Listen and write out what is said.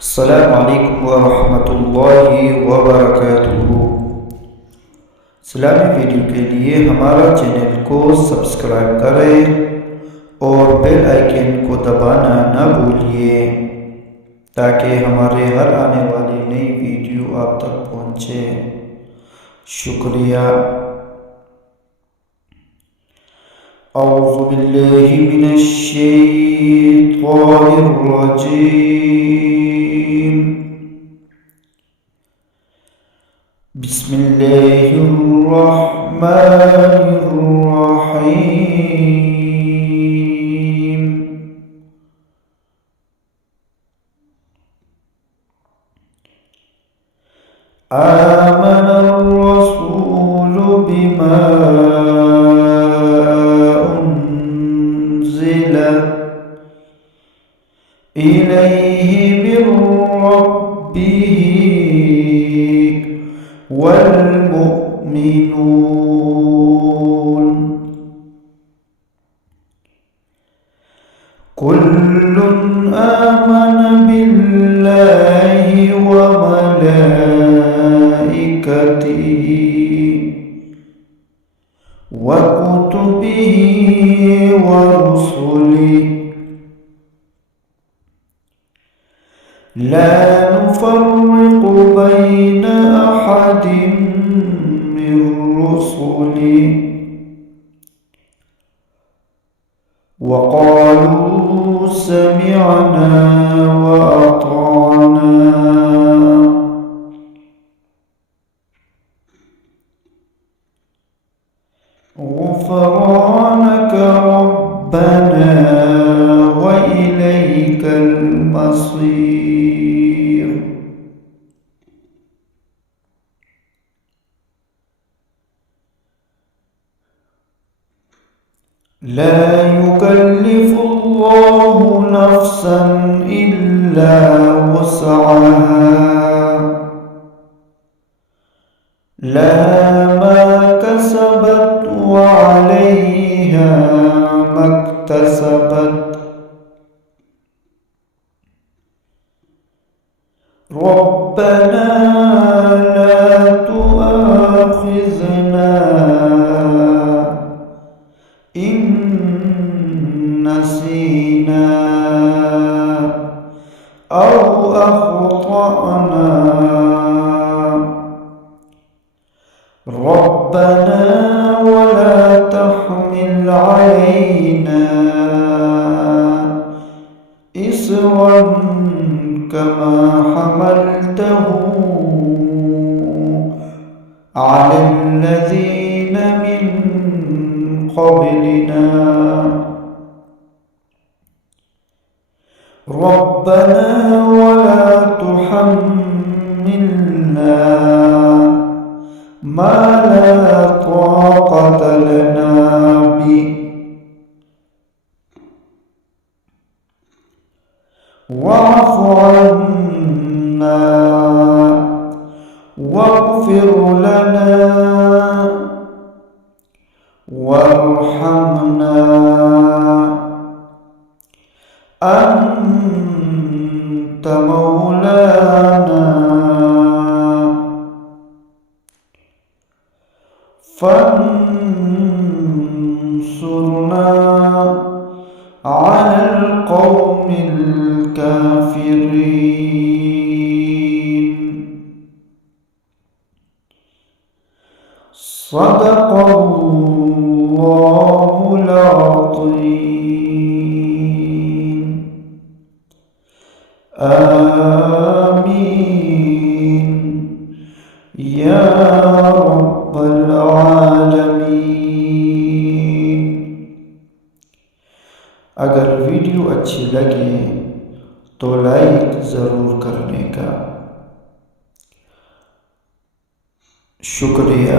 अस्सलामु अलैकुम वरहमतुल्लाहि वबरकातुहू। इस्लामी वीडियो के लिए हमारा चैनल को सब्सक्राइब करें और बेल आइकन को दबाना न भूलिए ताकि हमारे हर आने वाली नई वीडियो आप तक पहुँचे। शुक्रिया। औज़ु बिल्लाहि मिनश शैतानिर रजीम। बिस्मिल्लाहिर रहमानिर रहीम। आमनर रसूलु बिमा इलैहि मिर रब्बिही वल मुअ्मिनून कुल्लुन आमन बिल्लाहि व मलाइकतिही व कुतुबिही व रुसुलिही لا نفرق بين أحد من رسله وقالوا سمعنا وأطعنا غفرانك ربنا وإليك المصير. لا يكلف الله نفسا إلا وسعها لها ما كسبت وعليها ما اكتسبت ربنا لا تؤاخذنا إن نسينا أو أخطأنا ربنا ولا تحمل علينا إصرا كما حملته على الذين من قبلنا ربنا ولا تحملنا ما لا طاقة لنا به واعف عنا واغفر لنا وارحمنا أنت مولانا فانصرنا على القوم الكافرين. صدق الله العظيم. آمين يا رب العالمين. अगर वीडियो अच्छी लगे तो लाइक ज़रूर करने का। शुक्रिया।